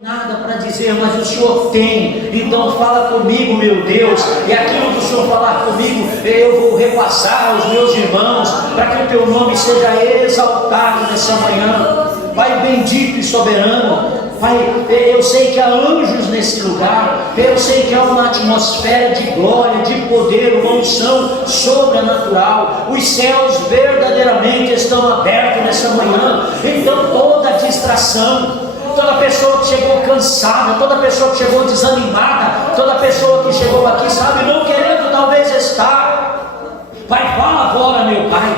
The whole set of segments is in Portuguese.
Nada para dizer, mas o Senhor tem. Então fala comigo, meu Deus, e aquilo que o Senhor falar comigo, eu vou repassar aos meus irmãos, para que o teu nome seja exaltado nessa manhã. Pai bendito e soberano, Pai, eu sei que há anjos nesse lugar, eu sei que há uma atmosfera de glória, de poder, uma unção sobrenatural. Os céus verdadeiramente estão abertos nessa manhã. Então toda distração, toda pessoa que chegou cansada, toda pessoa que chegou desanimada, toda pessoa que chegou aqui, sabe, não querendo talvez estar, Pai, fala agora, meu Pai,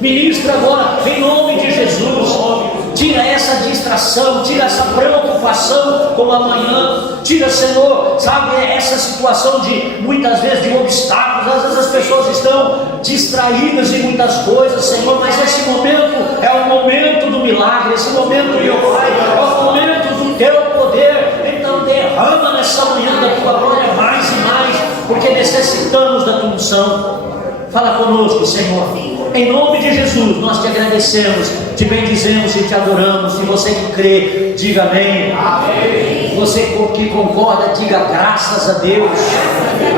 ministra agora, em nome de Jesus. Tira essa distração, tira essa preocupação com amanhã, tira, Senhor, sabe, essa situação de, muitas vezes, de obstáculos. Às vezes as pessoas estão distraídas em muitas coisas, Senhor, mas esse momento é o momento do milagre, esse momento, meu Pai, é o momento do teu poder. Então derrama nessa manhã da tua glória mais e mais, porque necessitamos da tua unção. Fala conosco, Senhor. Em nome de Jesus, nós te agradecemos, te bendizemos e te adoramos. E você que crê, diga amém. Amém. Você que concorda, diga graças a Deus.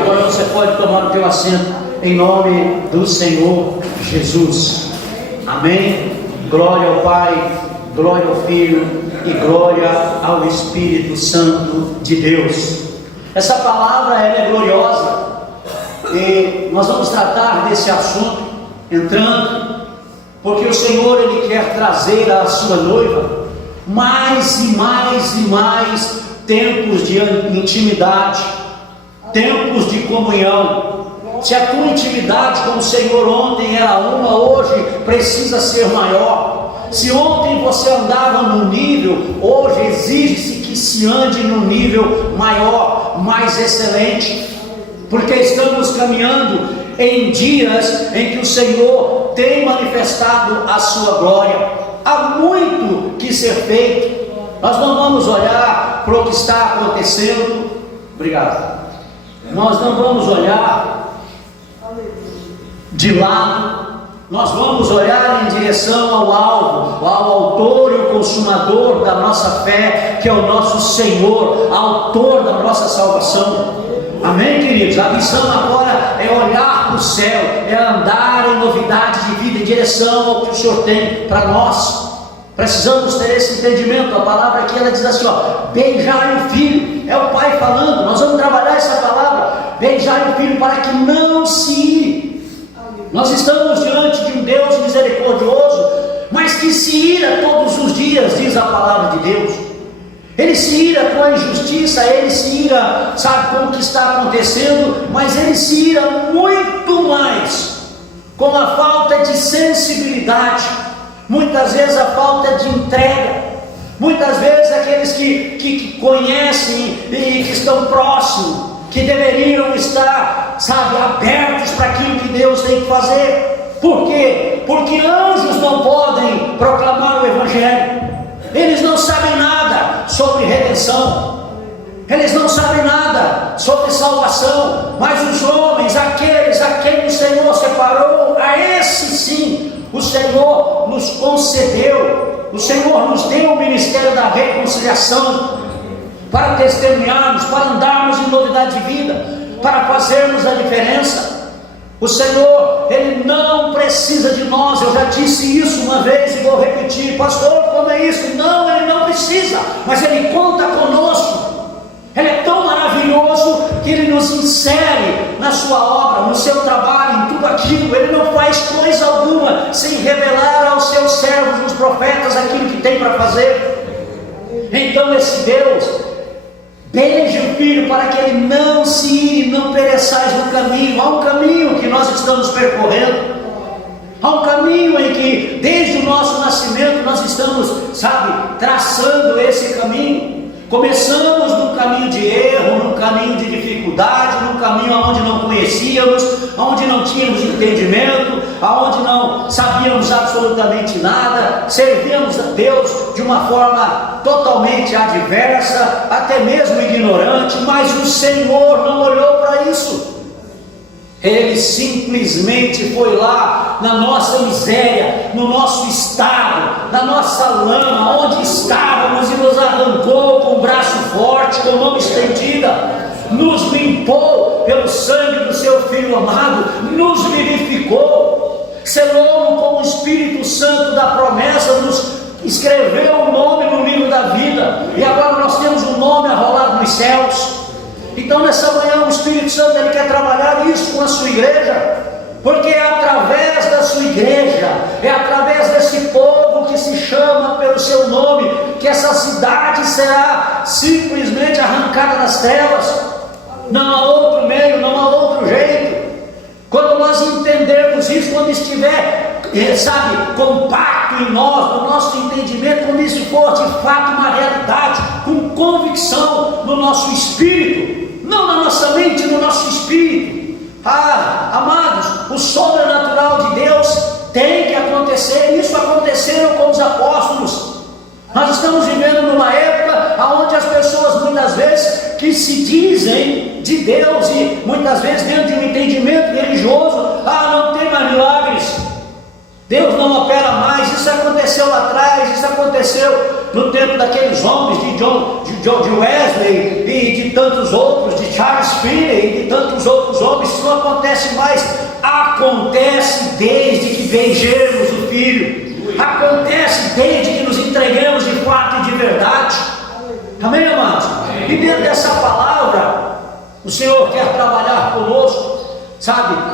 Agora você pode tomar o teu assento, em nome do Senhor Jesus. Amém. Glória ao Pai, glória ao Filho e glória ao Espírito Santo de Deus. Essa palavra, ela é gloriosa. E nós vamos tratar desse assunto entrando, porque o Senhor, Ele quer trazer à sua noiva mais e mais e mais tempos de intimidade, tempos de comunhão. Se a tua intimidade com o Senhor ontem era uma, hoje precisa ser maior. Se ontem você andava num nível, hoje exige-se que se ande num nível maior, mais excelente, porque estamos caminhando em dias em que o Senhor tem manifestado a sua glória. Há muito que ser feito. Nós não vamos olhar para o que está acontecendo. Obrigado. Nós não vamos olhar de lado. Nós vamos olhar em direção ao alvo, ao autor e o consumador da nossa fé, que é o nosso Senhor, autor da nossa salvação. Amém, queridos? A missão agora é olhar para o céu, é andar em novidade de vida, em direção ao que o Senhor tem para nós. Precisamos ter esse entendimento. A palavra aqui, ela diz assim, beijai o filho, é o Pai falando. Nós vamos trabalhar essa palavra, beijai o filho, para que não se ire. Nós estamos diante de um Deus misericordioso, mas que se ira todos os dias, diz a palavra de Deus. Ele se ira com a injustiça, ele se ira, sabe, com o que está acontecendo, mas ele se ira muito mais com a falta de sensibilidade, muitas vezes a falta de entrega, muitas vezes aqueles que conhecem e que estão próximos, que deveriam estar, sabe, abertos para aquilo que Deus tem que fazer. Por quê? Porque anjos não podem proclamar o Evangelho. Eles não sabem nada sobre redenção, eles não sabem nada sobre salvação, mas os homens, aqueles a quem o Senhor separou, a esse sim, o Senhor nos concedeu, o Senhor nos deu o ministério da reconciliação, para testemunharmos, para andarmos em novidade de vida, para fazermos a diferença. O Senhor, Ele não precisa de nós. Eu já disse isso uma vez e vou repetir. Pastor, como é isso? Não, Ele não precisa, mas Ele conta conosco. Ele é tão maravilhoso que Ele nos insere na sua obra, no seu trabalho, em tudo aquilo. Ele não faz coisa alguma sem revelar aos seus servos, os profetas, aquilo que tem para fazer. Então esse Deus beije o filho para que ele não se ire, não pereçais no caminho. Há um caminho que nós estamos percorrendo, há um caminho em que desde o nosso nascimento nós estamos, sabe, traçando esse caminho. Começamos num caminho de erro, num caminho de dificuldade, num caminho onde não conhecíamos, onde não tínhamos entendimento, onde não sabíamos absolutamente nada, servíamos a Deus de uma forma totalmente adversa, até mesmo ignorante, mas o Senhor não olhou para isso. Ele simplesmente foi lá na nossa miséria, no nosso estado, na nossa lama, onde estávamos, e nos arrancou com selou-no com o Espírito Santo da promessa, nos escreveu o nome no livro da vida, e agora nós temos um nome arrolado nos céus. Então nessa manhã o Espírito Santo ele quer trabalhar isso com a sua igreja, porque é através da sua igreja, é através desse povo que se chama pelo seu nome, que essa cidade será simplesmente arrancada das trevas. Não há outro meio, não há outro jeito. Quando nós entendermos isso, quando estiver, compacto em nós, no nosso entendimento, quando isso for de fato uma realidade, com convicção no nosso espírito, não na nossa mente, no nosso espírito. Amados, o sobrenatural de Deus tem que acontecer. Isso aconteceu com os apóstolos. Nós estamos vivendo numa época onde as pessoas muitas vezes que se dizem de Deus e muitas vezes dentro de um entendimento religioso, não tem mais milagres, Deus não opera mais. Isso aconteceu lá atrás, isso aconteceu no tempo daqueles homens de Wesley e de tantos outros, de Charles Finney e de tantos outros homens. Isso não acontece mais. Acontece desde que beijemos o Filho, acontece desde que nos entreguemos de fato e de verdade. Amém, amados? E dentro dessa palavra o Senhor quer trabalhar conosco,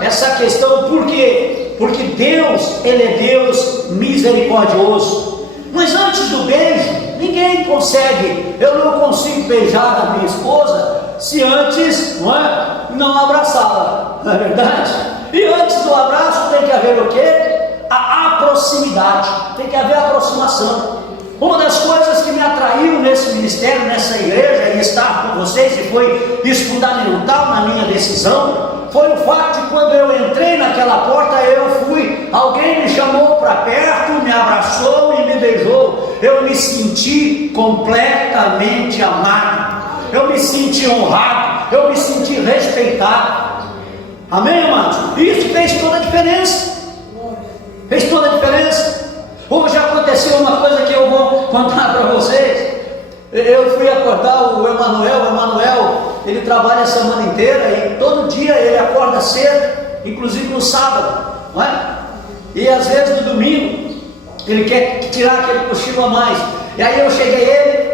essa questão. Por quê? Porque Deus, Ele é Deus misericordioso. Mas antes do beijo, ninguém consegue. Eu não consigo beijar a minha esposa se antes não abraçá-la, não é verdade? E antes do abraço tem que haver o quê? A proximidade, tem que haver aproximação. Uma das coisas que me atraiu nesse ministério, nessa igreja, e estar com vocês, e foi isso fundamental na minha decisão, foi o fato de quando eu entrei naquela porta, alguém me chamou para perto, me abraçou e me beijou. Eu me senti completamente amado, eu me senti honrado, eu me senti respeitado. Amém, amados? Isso fez toda a diferença. Fez toda a diferença. Hoje aconteceu uma coisa que eu vou contar para vocês. Eu fui acordar o Emanuel, ele trabalha a semana inteira e todo dia ele acorda cedo, inclusive no sábado, não é? E às vezes no domingo ele quer tirar aquele cochilo a mais. E aí eu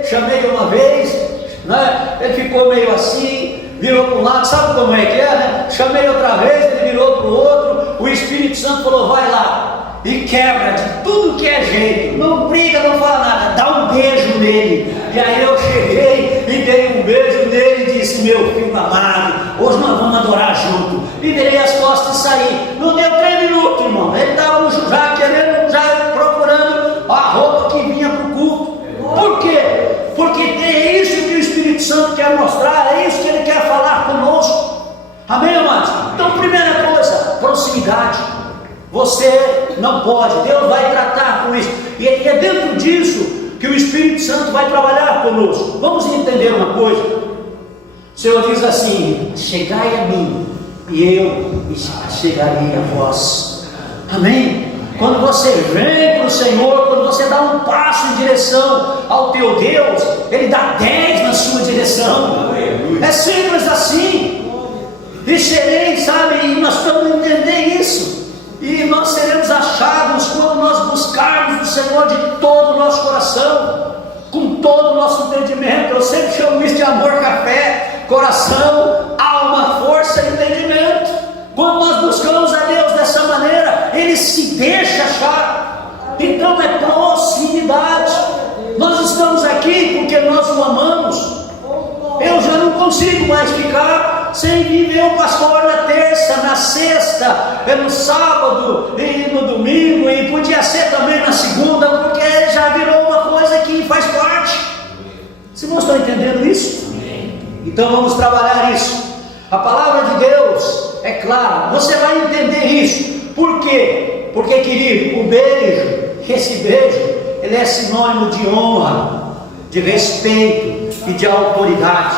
chamei uma vez, né? Ele ficou meio assim, virou para um lado, sabe como é que é, né? Chamei outra vez, ele virou para o outro. O Espírito Santo falou: vai lá e quebra de tudo que é jeito, não briga, não fala nada, dá um beijo nele. E aí eu cheguei e dei um beijo nele e disse: meu filho amado, hoje nós vamos adorar junto. E virei as costas e saí. Não deu 3 minutos, irmão. Ele estava já procurando a roupa que vinha para o culto. Por quê? Porque é isso que o Espírito Santo quer mostrar, é isso que ele quer falar conosco. Amém, amados? Então, primeira coisa, proximidade. Você não pode, Deus vai tratar com isso, e é dentro disso que o Espírito Santo vai trabalhar conosco. Vamos entender uma coisa. O Senhor diz assim: chegai a mim e eu chegarei a vós. Amém? Quando você vem para o Senhor, quando você dá um passo em direção ao teu Deus, Ele dá 10 na sua direção. É simples assim. E serei, e nós vamos entender isso. E nós seremos achados quando nós buscarmos o Senhor de todo o nosso coração, com todo o nosso entendimento. Eu sempre chamo isso de amor café: coração, alma, força e entendimento. Quando nós buscamos a Deus dessa maneira, Ele se deixa achar. Então é proximidade. Nós estamos aqui porque nós o amamos. Eu já não consigo mais ficar sem viver o pastor na terça, na sexta, no sábado e no domingo, e podia ser também na segunda, porque já virou uma coisa que faz parte. Vocês não estão entendendo isso? Então vamos trabalhar isso. A palavra de Deus é clara, você vai entender isso. Por quê? Porque, querido, o beijo, esse beijo, ele é sinônimo de honra, de respeito e de autoridade.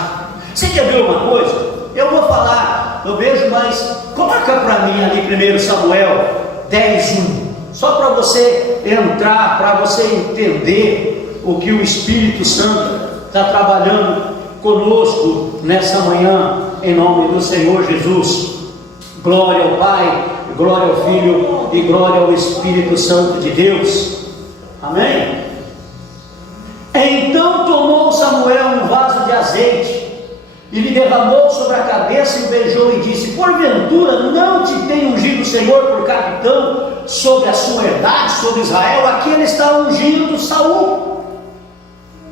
Você quer ver uma coisa? Eu vou falar do beijo, mas coloca para mim ali 1 Samuel 10:1, só para você entrar, para você entender o que o Espírito Santo está trabalhando conosco nessa manhã, em nome do Senhor Jesus. Glória ao Pai, glória ao Filho e glória ao Espírito Santo de Deus. Amém? Então tomou Samuel um vaso de azeite e lhe derramou sobre a cabeça e o beijou e disse: porventura não te tem ungido o Senhor por capitão sobre a sua herdade, sobre Israel? Aqui ele está ungindo Saul.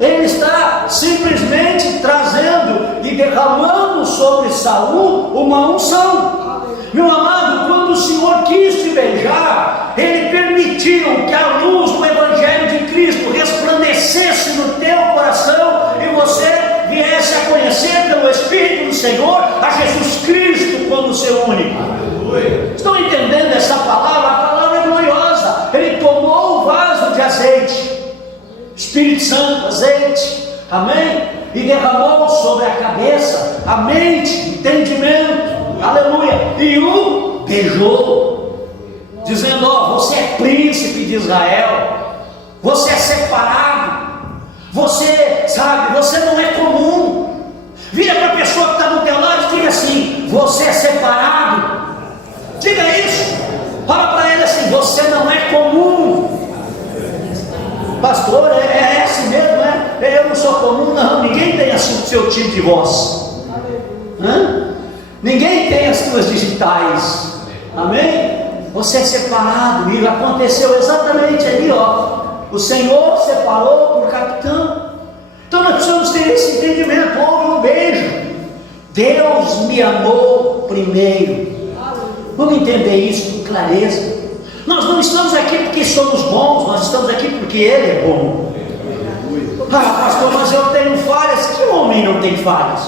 Ele está simplesmente trazendo e derramando sobre Saul uma unção. Meu amado, quando o Senhor quis te beijar, Ele permitiu que a luz do Evangelho de Cristo resplandecesse no teu coração e você viesse a conhecer pelo Espírito do Senhor a Jesus Cristo como seu único. Estão entendendo essa palavra? A palavra é gloriosa. Ele tomou o vaso de azeite, Espírito Santo, azeite, amém? E derramou sobre a cabeça, a mente, entendimento, aleluia, e o beijou, dizendo: ó, você é príncipe de Israel, você é separado, você, sabe, você não é comum. Vira para a pessoa que está do teu lado e diga assim: você é separado. Diga isso, fala para ele assim: você não é comum. Pastor, é assim mesmo, né? Eu não sou comum, não. Ninguém tem assim o seu tipo de voz. Ninguém tem as suas digitais. Amém? Você é separado. E aconteceu exatamente ali, ó. O Senhor separou por capitão. Então nós precisamos ter esse entendimento. Houve um beijo. Deus me amou primeiro. Vamos entender isso com clareza. Nós não estamos aqui porque somos bons, nós estamos aqui porque Ele é bom. Ah, pastor, mas eu tenho falhas. Que homem não tem falhas?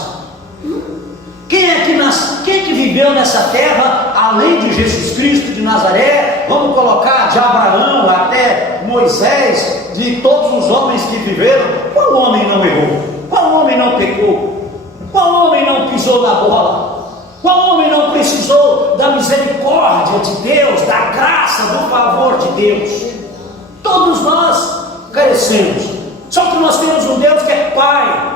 Quem é que viveu nessa terra, além de Jesus Cristo de Nazaré? Vamos colocar de Abraão até Moisés, de todos os homens que viveram. Qual homem não errou? Qual homem não pecou? Qual homem não pisou na bola? Qual homem não precisou da misericórdia de Deus, da graça, do favor de Deus? Todos nós carecemos. Só que nós temos um Deus que é Pai,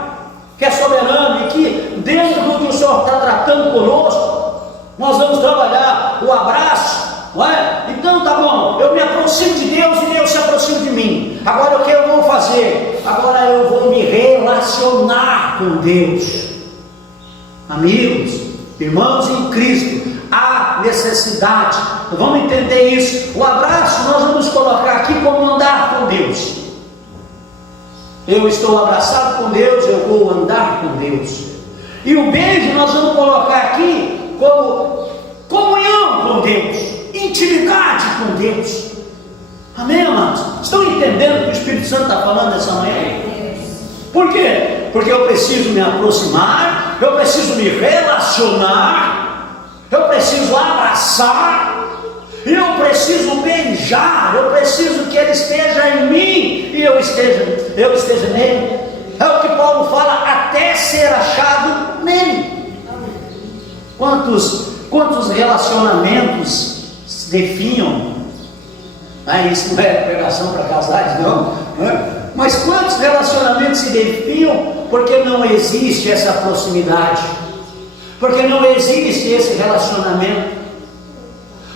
que é soberano, e que dentro do que o Senhor está tratando conosco, nós vamos trabalhar o abraço, não é? Então tá bom, eu me aproximo de Deus e Deus se aproxima de mim. Agora o que eu vou fazer? Agora eu vou me relacionar com Deus. Amigos, irmãos em Cristo, há necessidade. Vamos entender isso. O abraço nós vamos colocar aqui como andar com Deus. Eu estou abraçado com Deus, eu vou andar com Deus. E o beijo nós vamos colocar aqui como comunhão com Deus, intimidade com Deus. Amém, amados? Estão entendendo o que o Espírito Santo está falando essa manhã? Por quê? Porque eu preciso me aproximar, eu preciso me relacionar, eu preciso abraçar, eu preciso beijar, eu preciso que Ele esteja em mim e eu esteja nele. É o que Paulo fala, até ser achado nele. Quantos relacionamentos se definham? Isso não é pregação para casais, não, mas quantos relacionamentos se definham porque não existe essa proximidade, porque não existe esse relacionamento,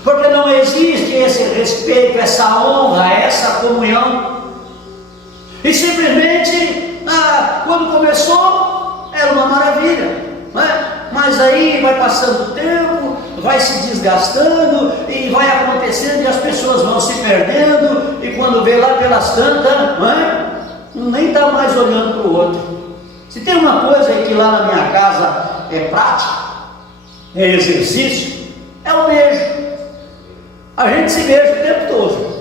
porque não existe esse respeito, essa honra, essa comunhão. E simplesmente, quando começou, era uma maravilha, mas aí vai passando o tempo, vai se desgastando e vai acontecendo e as pessoas vão se perdendo, e quando vê lá pelas tantas, nem está mais olhando para o outro. Se tem uma coisa que lá na minha casa é prática, é exercício, é o beijo. A gente se beija o tempo todo,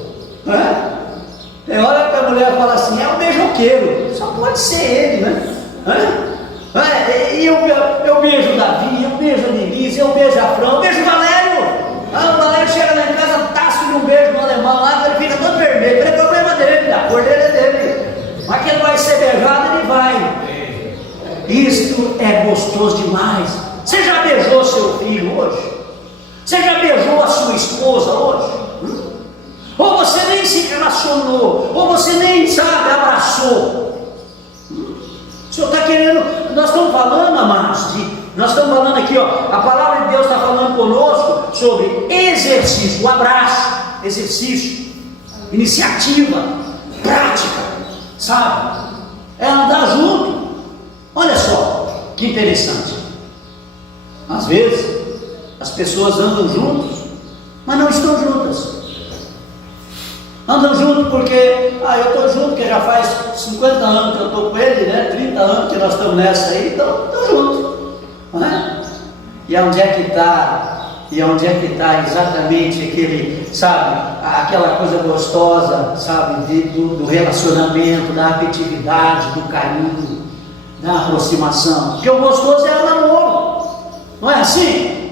Tem hora que a mulher fala assim: é um beijoqueiro. Só pode ser ele, E eu beijo o Davi, eu beijo a Denise, eu beijo a Fran, eu beijo o Valério. O Valério chega lá em casa, tasca de um beijo no alemão lá, ele fica todo vermelho. Ele é problema dele, a cor dele é dele. Mas que ele vai ser beijado, ele vai. Isto é gostoso demais. Você já beijou seu filho hoje? Você já beijou a sua esposa hoje? Ou você nem se relacionou, ou você nem, abraçou. O Senhor está querendo, nós estamos falando, amados, Nós estamos falando aqui, ó, a palavra de Deus está falando conosco sobre exercício, o abraço, exercício, iniciativa, prática, sabe? É andar junto. Olha só, que interessante. Às vezes, as pessoas andam juntos, mas não estão juntas. Andam junto porque, eu estou junto, porque já faz 50 anos que eu estou com ele, né? 30 anos que nós estamos nessa aí, então estou junto, não é? E onde é que está exatamente aquele, sabe, aquela coisa gostosa, sabe, do relacionamento, da afetividade, do carinho, da aproximação? Porque o gostoso é o namoro, não é assim?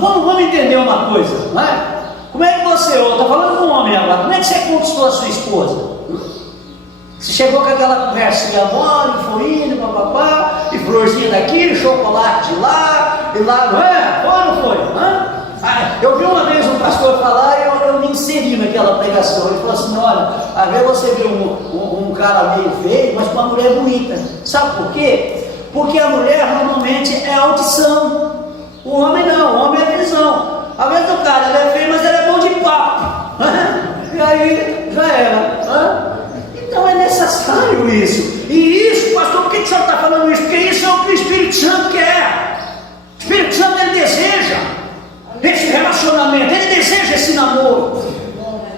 Vamos entender uma coisa, não é? Como é que você, eu estou falando com um homem agora, como é que você conquistou a sua esposa? Você chegou com aquela conversinha mole, foi indo, papapá, e florzinha daqui, chocolate de lá, e lá, não é? Foi ou não foi? Eu vi uma vez um pastor falar e eu me inseri naquela pregação. Ele falou assim: olha, às vezes você vê um cara meio feio, mas com uma mulher bonita. Sabe por quê? Porque a mulher normalmente é audição, o homem não, o homem é visão. Às vezes o cara ele é feio, mas ele é bom de papo. E aí já era. Então é necessário isso. E isso, pastor, por que o senhor está falando isso? Porque isso é o que o Espírito Santo quer. O Espírito Santo ele deseja esse relacionamento, ele deseja esse namoro.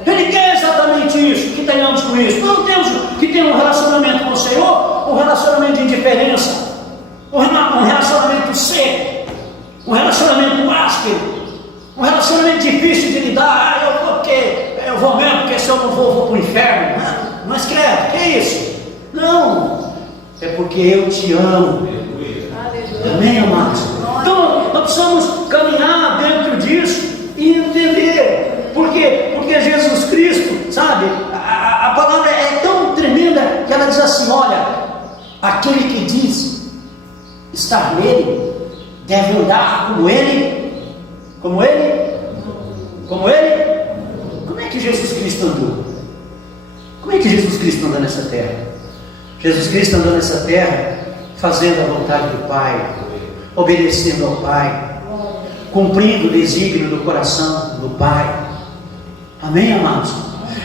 Ele quer exatamente isso, que tenhamos com isso. Não temos que ter um relacionamento com o Senhor, um relacionamento de indiferença, um relacionamento seco, um relacionamento áspero, um relacionamento difícil de lidar. Eu vou mesmo, porque se eu não vou para o inferno. Mas que é isso? Não, é porque eu te amo. Amém, amados? Então nós precisamos caminhar dentro disso e entender. Por quê? Porque Jesus Cristo, sabe, a palavra é tão tremenda que ela diz assim: olha, aquele que diz estar nele deve andar como ele. Como ele? Como ele? Como é que Jesus Cristo andou? Como é que Jesus Cristo andou nessa terra? Jesus Cristo andou nessa terra fazendo a vontade do Pai, obedecendo ao Pai, cumprindo o desígnio do coração do Pai. Amém, amados?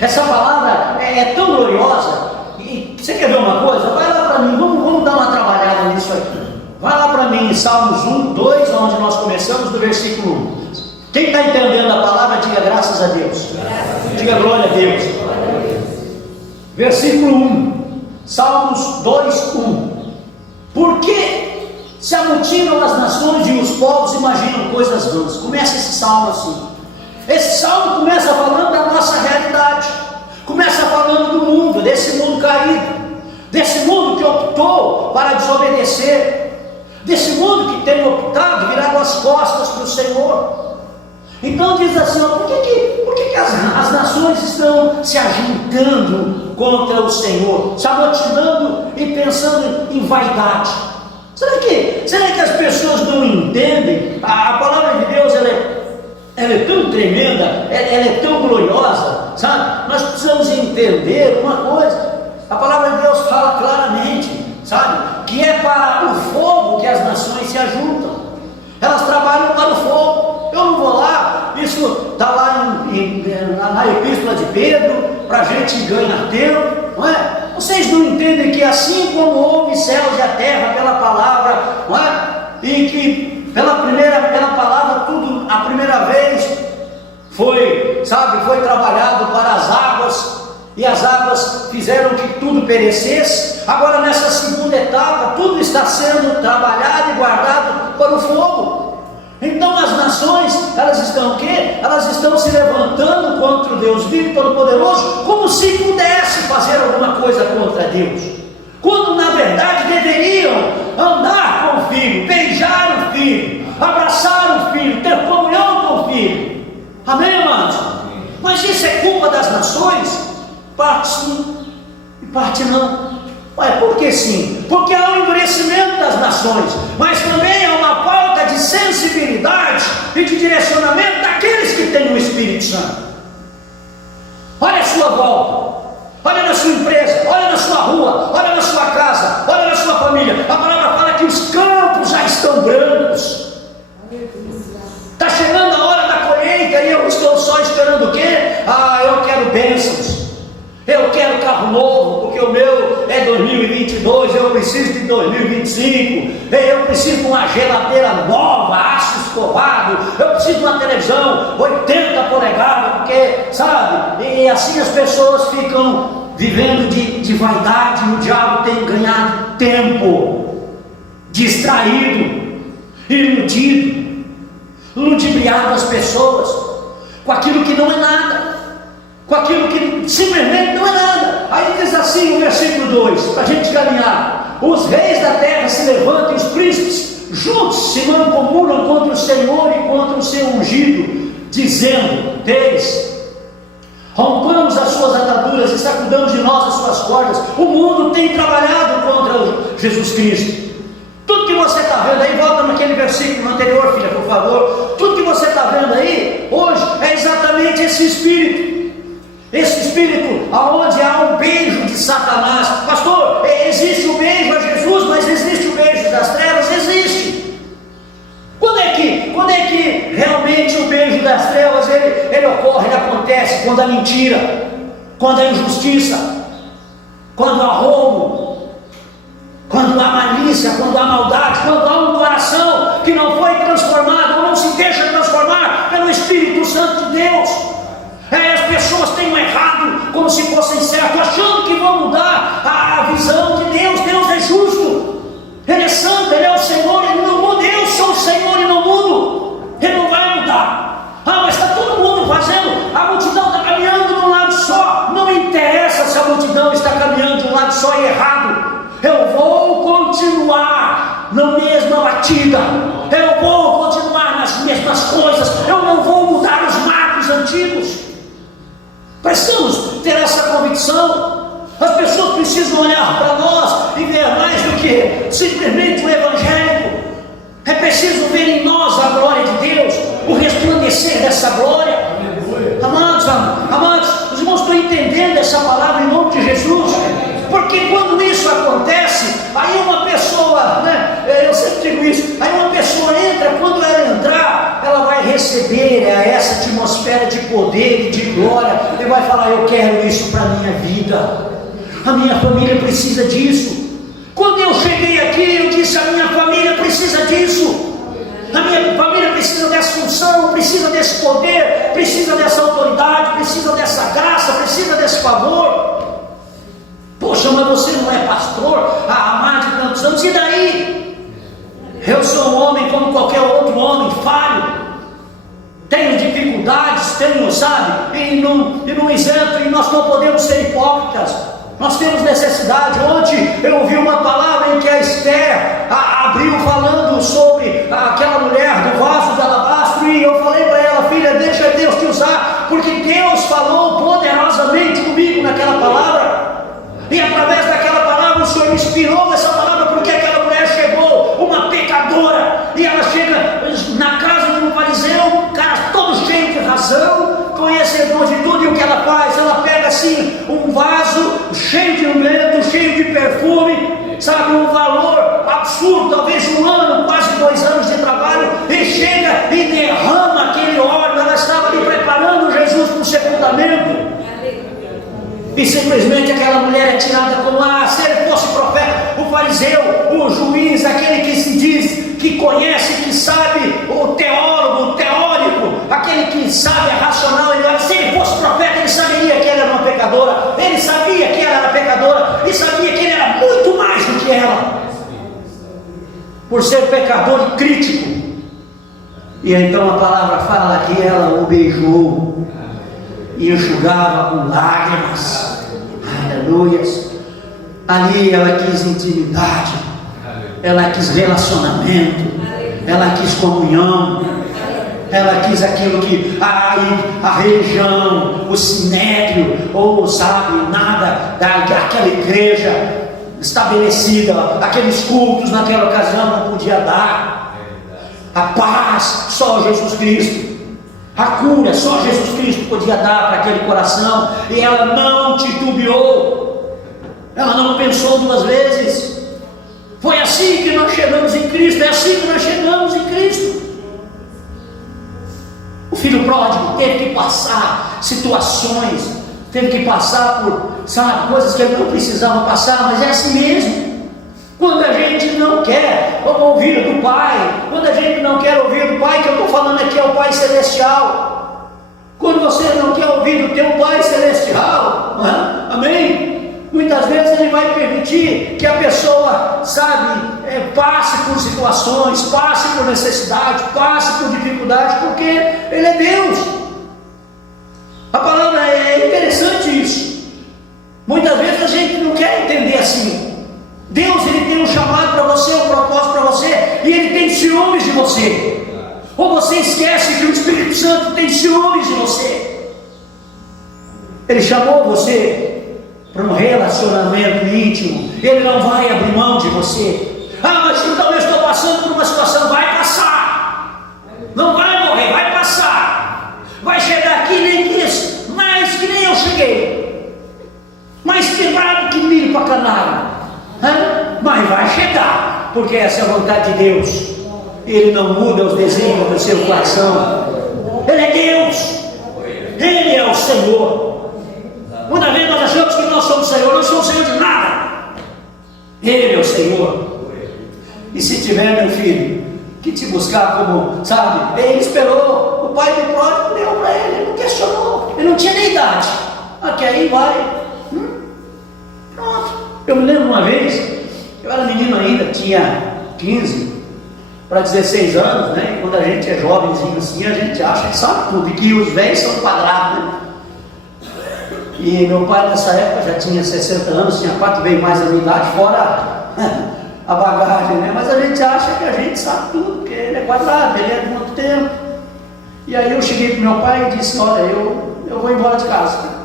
Essa palavra é tão gloriosa. E você quer ver uma coisa? Vai lá para mim, vamos dar uma trabalhada nisso aqui. Vai lá para mim, Salmos 1, 2, onde nós começamos, do versículo 1. Quem está entendendo a palavra, diga graças a Deus. Diga glória a Deus. Versículo 1, Salmos 2, 1. Por que se amotinam as nações e os povos imaginam coisas vãs? Começa esse salmo assim. Esse salmo começa falando da nossa realidade, começa falando do mundo, desse mundo caído, desse mundo que optou para desobedecer, desse mundo que tem optado, virado as costas para o Senhor. Então diz assim: por que as nações estão se ajuntando contra o Senhor, se amotinando e pensando em vaidade? Será que as pessoas não entendem? A palavra de Deus ela é tão tremenda, ela é tão gloriosa, sabe? Nós precisamos entender uma coisa. A palavra de Deus fala claramente, sabe? Que é para o fogo que as nações se ajuntam. Elas trabalham para o fogo. Eu não vou lá, isso está lá na epístola de Pedro, para a gente ganhar tempo, não é? Vocês não entendem que assim como houve céus e a terra pela palavra, não é? E que pela palavra tudo, a primeira vez foi trabalhado para as águas, e as águas fizeram que tudo perecesse. Agora nessa segunda etapa, tudo está sendo trabalhado e guardado para o fogo. Então as nações, elas estão o quê? Elas estão se levantando contra o Deus vivo e todo-poderoso, como se pudesse fazer alguma coisa contra Deus, quando na verdade deveriam andar com o Filho, beijar o Filho, abraçar o Filho, ter comunhão com o Filho. Amém, amados? Mas isso é culpa das nações? Parte sim e parte não. Ué, por que sim? Porque há um endurecimento das nações, mas também há uma falta de sensibilidade e de direcionamento daqueles que têm o Espírito Santo. Olha a sua volta, olha na sua empresa, olha na sua rua, olha na sua casa, olha na sua família. A palavra fala que os campos já estão brancos. 2022, eu preciso de 2025, eu preciso de uma geladeira nova, aço escovado, eu preciso de uma televisão 80 polegadas, porque, sabe, e assim as pessoas ficam vivendo de vaidade, e o diabo tem ganhado tempo, distraído, iludido, ludibriado as pessoas com aquilo que não é nada, com aquilo que simplesmente não é nada. Aí diz assim o versículo 2, para a gente caminhar: os reis da terra se levantam, os príncipes juntos se mancomunam contra o Senhor e contra o seu ungido, dizendo: eis, rompamos as suas ataduras e sacudamos de nós as suas cordas. O mundo tem trabalhado contra Jesus Cristo. Tudo que você está vendo aí, volta naquele versículo anterior, filha, por favor. Tudo que você está vendo aí, hoje, é exatamente esse espírito. Esse espírito aonde há um beijo de Satanás. Pastor, existe o beijo a Jesus, mas existe o beijo das trevas? Existe. Quando é que realmente o beijo das trevas ele ocorre, ele acontece? Quando há mentira, quando há injustiça, quando há roubo, quando há malícia, quando há maldade, quando há um coração que não foi transformado, ou não se deixa transformar pelo Espírito Santo de Deus. As pessoas têm errado como se fossem certos, achando que vão mudar a visão de Deus. Deus é justo, Ele é santo, Ele é o Senhor, Ele não muda. Eu sou o Senhor e não mudo, Ele não vai mudar. Mas está todo mundo fazendo, a multidão está caminhando de um lado só. Não interessa se a multidão está caminhando de um lado só e errado. Eu vou continuar na mesma batida, eu vou continuar nas mesmas coisas, eu não vou mudar os marcos antigos. Precisamos ter essa convicção. As pessoas precisam olhar para nós e ver mais do que simplesmente o evangélico. É preciso ver em nós a glória de Deus, o resplandecer dessa glória. Amados, os irmãos estão entendendo essa palavra em nome de Jesus? Porque quando isso acontece, aí uma pessoa, eu sempre digo isso, aí uma pessoa entra, quando ela entrar, ela vai receber essa atmosfera de poder e de glória, e vai falar: eu quero isso para a minha vida, a minha família precisa disso. Quando eu cheguei aqui, eu disse: a minha família precisa disso, a minha família precisa dessa função, precisa desse poder, precisa dessa autoridade, precisa dessa graça, precisa desse favor. Poxa, mas você não é pastor há mais de tantos anos, e daí? Eu sou um homem como qualquer outro homem, falho, tenho dificuldades, sabe, e não isento, e nós não podemos ser hipócritas, nós temos necessidade. Ontem eu ouvi uma palavra em que a Esther abriu falando sobre aquela mulher do vaso de alabastro, e eu falei para ela: filha, deixa Deus te usar, porque Deus falou poderosamente comigo naquela palavra. E através daquela palavra o Senhor me inspirou essa palavra, porque aquela mulher chegou, uma pecadora, e ela chega na casa de um fariseu, um cara todo cheio de razão, conhecedor de tudo, e o que ela faz? Ela pega assim um vaso cheio de unguento, cheio de perfume, sabe, um valor absurdo, talvez 1 ano, quase 2 anos de trabalho, e chega e derrama aquele óleo. Ela estava ali preparando Jesus para o sepultamento. E simplesmente aquela mulher é tirada como: se ele fosse profeta, o fariseu, o juiz, aquele que se diz que conhece, que sabe, o teólogo, o teórico, aquele que sabe a racional, se ele fosse profeta, ele saberia que ela era uma pecadora, ele sabia que ela era pecadora, e sabia que ele era muito mais do que ela, por ser pecador e crítico. E então a palavra fala que ela o beijou e enxugava com lágrimas. Aleluias. Ali ela quis intimidade, ela quis relacionamento, ela quis comunhão, ela quis aquilo que a religião, o sinédrio, ou sabe, nada daquela igreja estabelecida, aqueles cultos naquela ocasião não podia dar. A paz, só Jesus Cristo. A cura, só Jesus Cristo podia dar para aquele coração. E ela não titubeou, ela não pensou 2 vezes. Foi assim que nós chegamos em Cristo, é assim que nós chegamos em Cristo. O filho pródigo teve que passar situações, teve que passar sabe, coisas que ele não precisava passar, mas é assim mesmo. Quando a gente não quer ouvir do Pai, quando a gente não quer ouvir do Pai, que eu estou falando aqui é o Pai Celestial. Quando você não quer ouvir do teu Pai Celestial, amém? Muitas vezes Ele vai permitir que a pessoa, sabe, passe por situações, passe por necessidade, passe por dificuldade, porque Ele é Deus. A palavra é interessante isso. Muitas vezes a gente não quer entender assim. Deus, Ele tem um chamado para você, um propósito para você, e Ele tem ciúmes de você. Ou você esquece que o Espírito Santo tem ciúmes de você. Ele chamou você para um relacionamento íntimo. Ele não vai abrir mão de você. Mas então eu estou passando por uma situação. Vai passar. Não vai morrer, vai passar. Vai chegar aqui nem que isso, mais que nem eu cheguei. Mais quebrado que milho para canário. Mas vai chegar, porque essa é a vontade de Deus. Ele não muda os desígnios do seu coração. Ele é Deus. Ele é o Senhor. Muitas vezes nós achamos que nós somos o Senhor. Não somos o Senhor de nada. Ele é o Senhor. E se tiver, meu filho, que te buscar como, sabe, ele esperou. O pai do pródigo deu para ele. Ele não questionou. Ele não tinha nem idade. Aqui aí vai. Pronto. Eu me lembro uma vez, eu era menino ainda, tinha 15 para 16 anos, né? E quando a gente é jovenzinho assim, a gente acha que sabe tudo, e que os velhos são quadrados, né? E meu pai nessa época já tinha 60 anos, tinha 4 vezes mais a minha idade, fora a bagagem, né? Mas a gente acha que a gente sabe tudo, porque ele é quadrado, ele é de muito tempo. E aí eu cheguei para meu pai e disse: olha, eu vou embora de casa.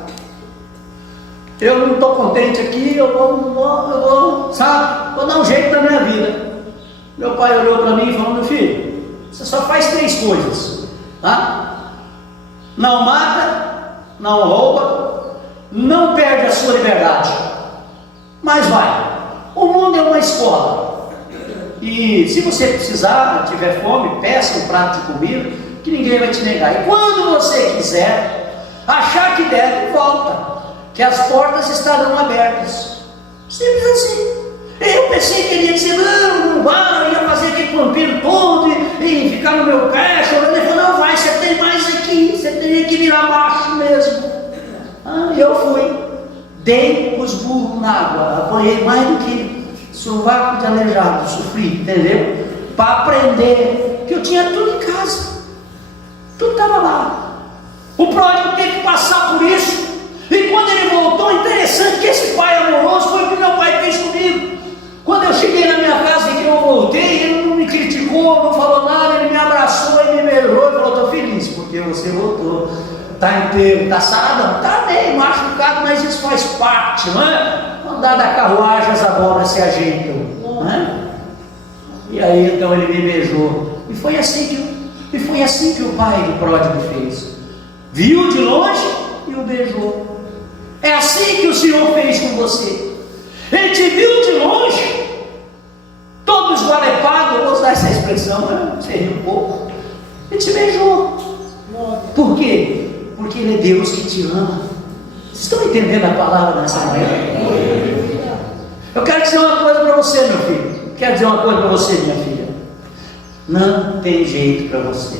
Eu não estou contente aqui, eu vou, sabe, vou dar um jeito na minha vida. Meu pai olhou para mim e falou: meu filho, você só faz 3 coisas, tá? Não mata, não rouba, não perde a sua liberdade. Mas vai, o mundo é uma escola. E se você precisar, tiver fome, peça um prato de comida, que ninguém vai te negar. E quando você quiser, achar que deve, volta. Que as portas estarão abertas. Simples assim. Eu pensei que ele ia dizer: não vai, eu ia fazer aquele vampiro todo e ficar no meu pé chorando. Ele falou: não vai, você tem mais aqui, você tem que virar macho mesmo. Eu fui, dei os burros na água, apanhei mais do que sovaco de aleijado, sofri, entendeu? Para aprender que eu tinha tudo em casa, tudo estava lá. O pródigo teve que passar por isso. E quando ele voltou, interessante que esse pai amoroso foi o que meu pai fez comigo. Quando eu cheguei na minha casa e que eu voltei, ele não me criticou, não falou nada, ele me abraçou e me beijou e falou: estou feliz, porque você voltou. Está inteiro, está sarado? Está meio machucado, mas isso faz parte, não é? Andar na carruagem, as abóboras se ajeitam, não é? E aí então ele me beijou. E foi assim que o pai do pródigo fez. Viu de longe e o beijou. É assim que o Senhor fez com você. Ele te viu de longe, todo esgualepado, eu vou usar essa expressão, né? Você riu um pouco, e te beijou. Por quê? Porque Ele é Deus que te ama. Vocês estão entendendo a palavra nessa manhã? Eu quero dizer uma coisa para você, meu filho. Quero dizer uma coisa para você, minha filha. Não tem jeito para você.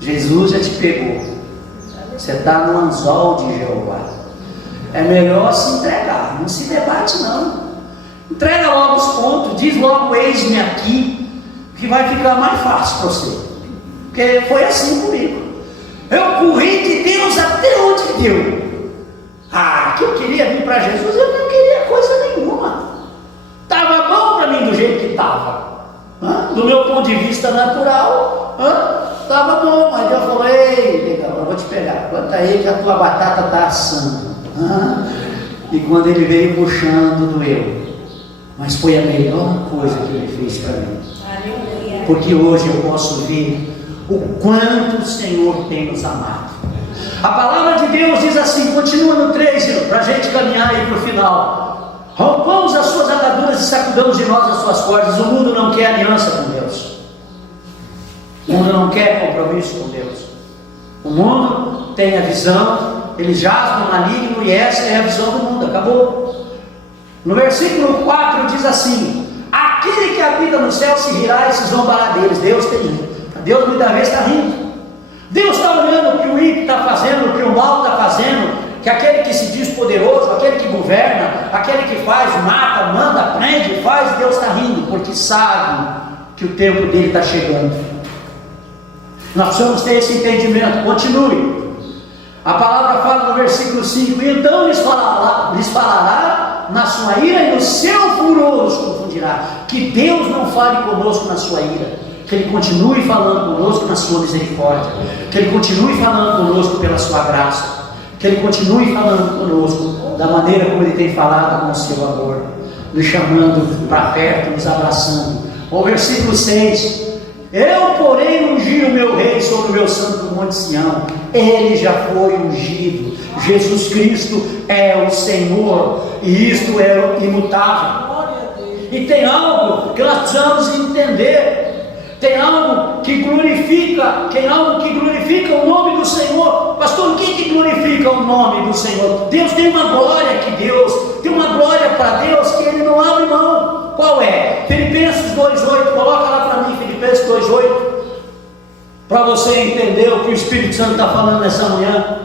Jesus já te pegou. Você está no anzol de Jeová. É melhor se entregar. Não se debate não. Entrega logo os pontos. Diz logo: eis-me aqui. Que vai ficar mais fácil para você. Porque foi assim comigo. Eu corri de Deus até onde deu. Que eu queria vir para Jesus. Eu não queria coisa nenhuma. Estava bom para mim do jeito que estava. Do meu ponto de vista natural, estava bom, mas Deus falou: ei, legal, eu vou te pegar, planta aí que a tua batata está assando. E quando ele veio puxando, doeu. Mas foi a melhor coisa que ele fez para mim. Porque hoje eu posso ver o quanto o Senhor tem nos amado. A palavra de Deus diz assim, continua no 13, para a gente caminhar aí para o final: rompamos as suas ataduras e sacudamos de nós as suas cordas. O mundo não quer aliança com Deus. O mundo não quer compromisso com Deus. O mundo tem a visão eles jazem no maligno, e essa é a visão do mundo. Acabou. No versículo 4 diz assim: aquele que habita no céu se rirá e se zombará deles. Deus muitas vezes está rindo. Deus está olhando o que o ímpio está fazendo, o que o mal está fazendo, que aquele que se diz poderoso, aquele que governa, aquele que faz, mata, manda, prende, faz, Deus está rindo, porque sabe que o tempo dele está chegando. Nós precisamos ter esse entendimento. Continue. A palavra fala no versículo 5: então lhes falará na sua ira e no seu furor os confundirá. Que Deus não fale conosco na sua ira, que Ele continue falando conosco na sua misericórdia, que Ele continue falando conosco pela sua graça, que Ele continue falando conosco da maneira como Ele tem falado com o seu amor, nos chamando para perto, nos abraçando. O versículo 6: eu, porém, ungi o meu rei sobre o meu santo monte Sião. Ele já foi ungido. Jesus Cristo é o Senhor, e isto é imutável. E tem algo que nós precisamos entender. Tem algo que glorifica, o nome do Senhor. Pastor, o que glorifica o nome do Senhor? Deus tem uma glória para Deus que Ele não abre mão. Qual é? Filipenses 2,8, coloca lá para mim, Filipenses 2,8, para você entender o que o Espírito Santo está falando nessa manhã.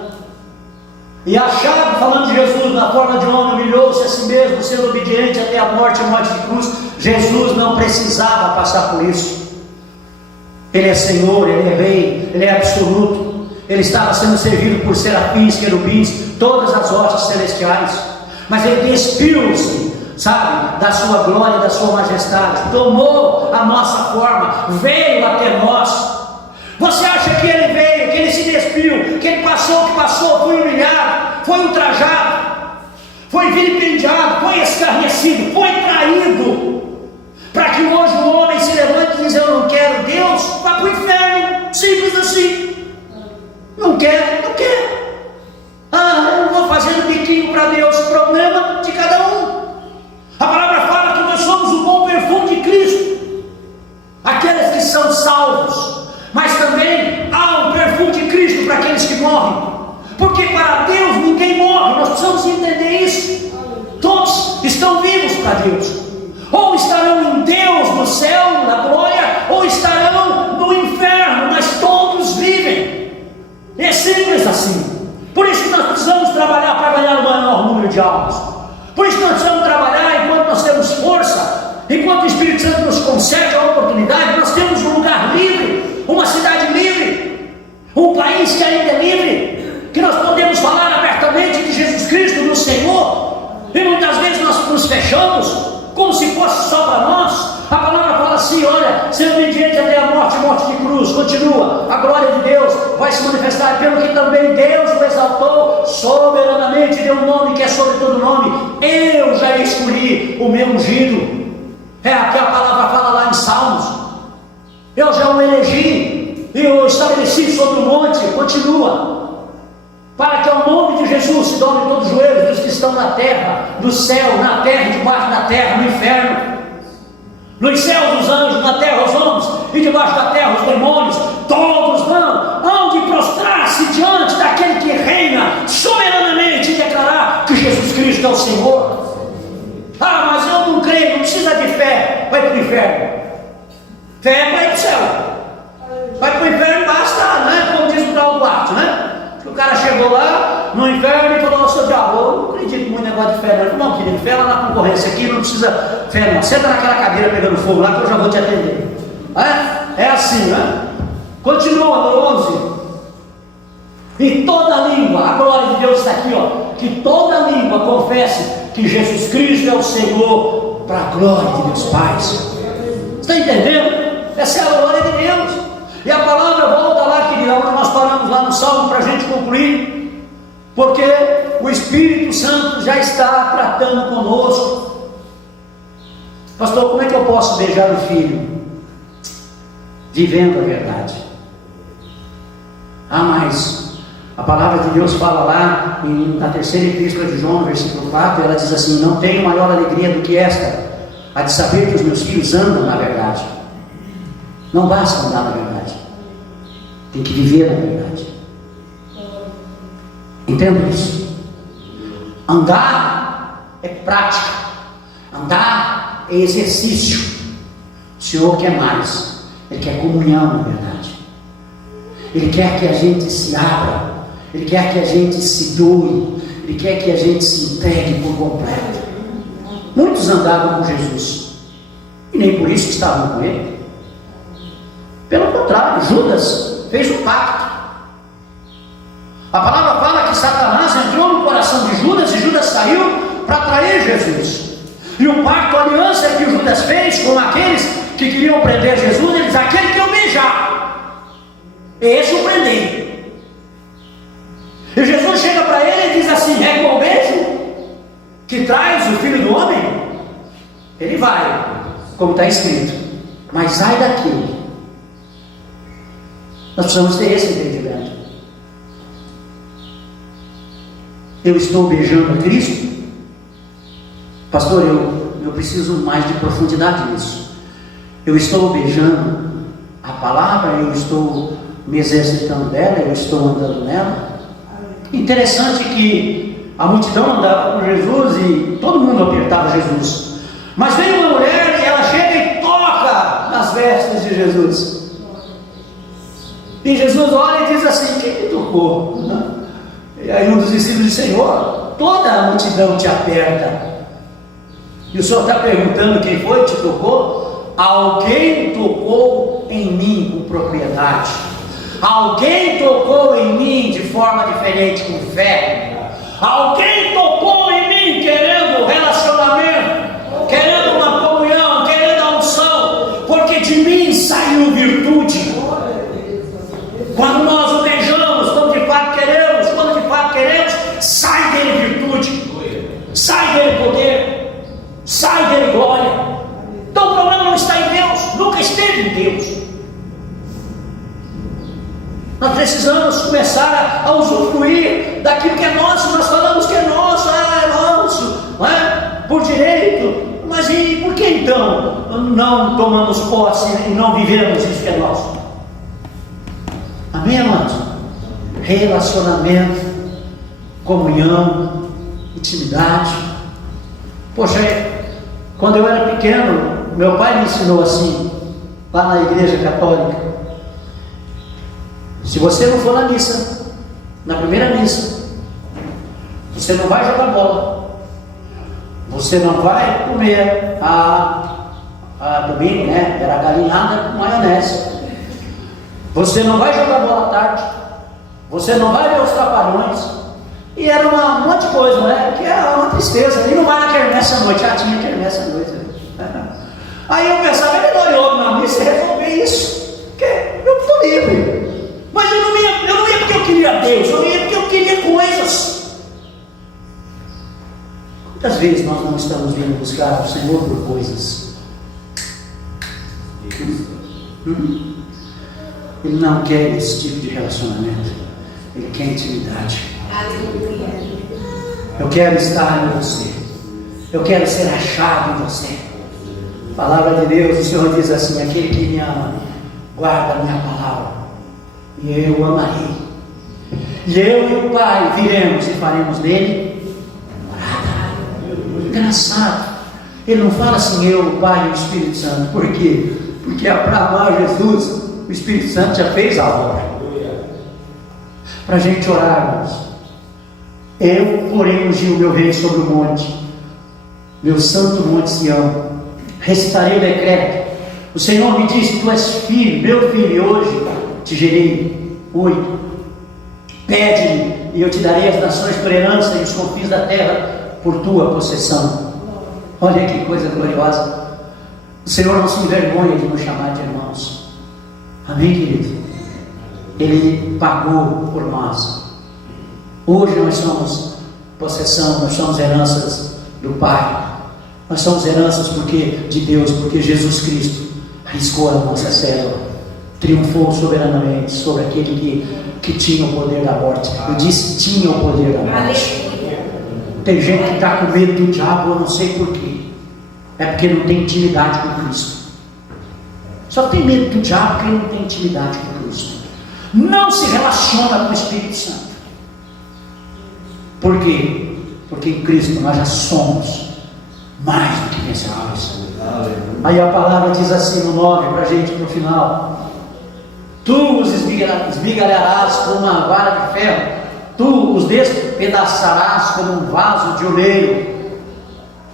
E a chave, falando de Jesus, na forma de homem, humilhou-se a si mesmo, sendo obediente até a morte de cruz. Jesus não precisava passar por isso. Ele é Senhor, Ele é Rei, Ele é absoluto. Ele estava sendo servido por serafins, querubins, todas as hostes celestiais, mas Ele despiu-se, sabe, da sua glória, da sua majestade, tomou a nossa forma, veio até nós. Você acha que Ele veio, que Ele se despiu, que Ele passou o que passou, foi humilhado, foi ultrajado, foi vilipendiado, foi escarnecido, foi traído, para que hoje o homem se levante e diz: eu não quero Deus, vá para o inferno, simples assim. Não quero. Eu não vou fazendo biquinho para Deus, problema de cada um. A palavra fala que nós somos o bom perfume de Cristo, aqueles que são salvos, mas também há um perfume de Cristo para aqueles que morrem, porque para Deus ninguém morre. Nós precisamos entender isso. Todos estão vivos para Deus. Ou estarão em Deus no céu, na glória, ou estarão no inferno, mas todos vivem. É simples assim. Por isso que nós precisamos trabalhar para ganhar o maior número de almas. Por isso que nós precisamos trabalhar enquanto nós temos força, enquanto o Espírito Santo nos concede a oportunidade. Nós temos um lugar livre, uma cidade livre, um país que ainda é livre, que nós podemos falar abertamente de Jesus Cristo, do Senhor, e muitas vezes nós nos fechamos, como se fosse só para nós. A palavra fala assim: olha, ser obediente até a morte de cruz. Continua, a glória de Deus vai se manifestar, pelo que também Deus o exaltou soberanamente, deu um nome que é sobre todo nome. Eu já escolhi o meu ungido. É aqui a palavra fala lá em Salmos. Eu já o elegi e o estabeleci sobre o monte. Continua, para que ao nome de Jesus se dobre todos os joelhos dos que estão na terra, no céu, na terra, debaixo da terra, no inferno. Nos céus os anjos, na terra os homens, e debaixo da terra os demônios. Todos hão de prostrar-se diante daquele que reina soberanamente e declarar que Jesus Cristo é o Senhor. Ah, mas eu não creio, não precisa de fé. Vai para o inferno. Fé é para ir para o céu. Vai para o inferno, basta, né? Como diz o tal Duarte, né? O cara chegou lá no inferno e falou: seu diabo, eu não acredito muito em negócio de fé, não. Não, querido, fé lá na concorrência, aqui não precisa fé, não. Senta naquela cadeira pegando fogo lá que eu já vou te atender. É assim, né? Continua no 11. E toda língua, a glória de Deus está aqui, ó. Que toda língua confesse que Jesus Cristo é o Senhor, para a glória de Deus Pai. Você está entendendo? Essa é a glória de Deus. E a palavra volta lá, querida, onde nós paramos lá no Salmo para a gente concluir, porque o Espírito Santo já está tratando conosco. Pastor, como é que eu posso beijar o Filho? Vivendo a verdade. Mas a palavra de Deus fala lá na terceira epístola de João, versículo 4, ela diz assim: não tenho maior alegria do que esta, a de saber que os meus filhos andam na verdade. Não basta andar na verdade, tem que viver na verdade. Entenda isso. Andar é prática, andar é exercício. O Senhor quer mais, Ele quer comunhão, na verdade. Ele quer que a gente se abra, Ele quer que a gente se doe, Ele quer que a gente se entregue por completo. Muitos andavam com Jesus, e nem por isso estavam com Ele. Pelo contrário, Judas fez um pacto. A palavra fala que Satanás entrou no coração de Judas, e Judas saiu para trair Jesus. E o pacto, a aliança que o Judas fez com aqueles que queriam prender Jesus, ele diz: aquele que eu beijar, esse eu prendei. E Jesus chega para ele e diz assim: é com o beijo que traz o Filho do Homem? Ele vai, como está escrito, mas ai daquele. Nós precisamos ter esse entendimento. Eu estou beijando a Cristo? Pastor, eu preciso mais de profundidade nisso. Eu estou beijando a palavra, eu estou me exercitando dela, eu estou andando nela. Interessante que a multidão andava com Jesus e todo mundo apertava Jesus. Mas vem uma mulher e ela chega e toca nas vestes de Jesus. E Jesus olha e diz assim: quem me tocou? E aí um dos discípulos diz: Senhor, toda a multidão te aperta. E o Senhor está perguntando quem foi que te tocou? Alguém tocou em mim com propriedade. Alguém tocou em mim de forma diferente, com fé. Alguém tocou em mim querendo relacionamento, querendo uma comunhão, querendo a unção, porque de mim saiu virtude. Quando nós o beijamos, quando de fato queremos, sai dele virtude, sai dele poder, sai dele glória. Então o problema não está em Deus, nunca esteve em Deus. Nós precisamos começar a usufruir daquilo que é nosso. Nós falamos que é nosso, é nosso, não é? Por direito. Mas e por que então não tomamos posse e não vivemos isso que é nosso? Amém, amados? Relacionamento, comunhão, intimidade. Poxa, quando eu era pequeno, meu pai me ensinou assim, lá na igreja católica: se você não for na missa, na primeira missa, você não vai jogar bola, você não vai comer a domingo, né? Era galinhada com maionese. Você não vai jogar bola à tarde, você não vai ver os trapalhões. E era um monte de coisa, né? Que era uma tristeza. E não vai na quermesse à noite. Tinha quermesse à noite. Aí eu pensava: é melhor eu na missa resolver isso, porque eu estou livre. Mas eu não ia porque eu queria Deus, eu ia porque eu queria coisas. Quantas vezes nós não estamos vindo buscar o Senhor por coisas? Ele não quer esse tipo de relacionamento. Ele quer intimidade. Eu quero estar em você. Eu quero ser achado em você. Palavra de Deus, o Senhor diz assim: aquele que me ama, guarda a minha palavra, e eu o amarei. E eu e o Pai viremos e faremos nele morada. Engraçado. Ele não fala assim: eu, o Pai e o Espírito Santo. Por quê? Porque para amar Jesus, o Espírito Santo já fez a obra. Para a gente orar, irmãos: eu, porém, ungi o meu rei sobre o monte, meu santo monte Sião. Recitarei o decreto. O Senhor me disse: tu és filho, meu filho, e hoje te gerei. 8. Pede-me, e eu te darei as nações por herança e os confins da terra por tua possessão. Olha que coisa gloriosa. O Senhor não se envergonha de nos chamar de irmãos. Amém, querido? Ele pagou por nós. Hoje nós somos possessão, nós somos heranças do Pai. Nós somos heranças de Deus, porque Jesus Cristo arriscou a nossa célula, triunfou soberanamente sobre aquele que tinha o poder da morte. Eu disse: tinha o poder da morte. Tem gente que está com medo do diabo, eu não sei porquê. É porque não tem intimidade com Cristo. Só tem medo do diabo porque não tem intimidade com Cristo. Não se relaciona com o Espírito Santo. Por quê? Porque em Cristo nós já somos mais do que vencedores. Aí a palavra diz assim no 9 para a gente no final: tu os esmigalharás como uma vara de ferro, tu os despedaçarás como um vaso de oleiro.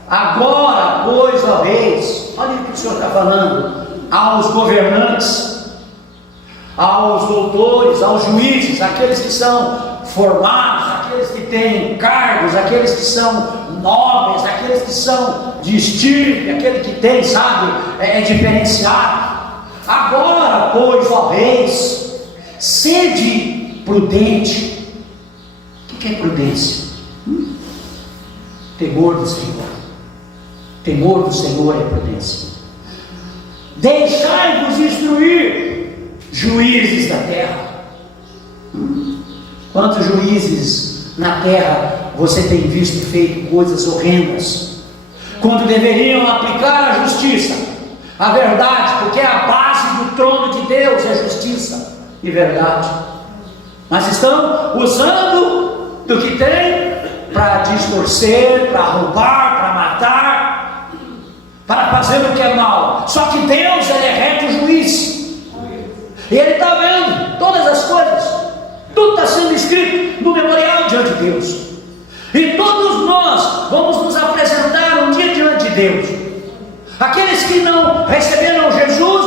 Agora, pois, ó reis, olha o que o Senhor está falando, aos governantes, aos doutores, aos juízes, aqueles que são formados, aqueles que têm cargos, aqueles que são nobres, aqueles que são de estirpe, aquele que tem, sabe, é diferenciado. Agora, pois, ó reis, sede prudente. O que é prudência? Temor do Senhor. Temor do Senhor é prudência. Deixai-vos instruir, juízes da terra. Quantos juízes na terra você tem visto feito coisas horrendas, quando deveriam aplicar a justiça, a verdade, porque a base do trono de Deus é justiça e verdade, mas estão usando do que tem para distorcer, para roubar, para matar, para fazer o que é mal. Só que Deus, Ele é reto juiz, e Ele está vendo todas as coisas, tudo está sendo escrito no memorial diante de Deus, e todos nós vamos nos apresentar um dia diante de Deus. Aqueles que não receberam Jesus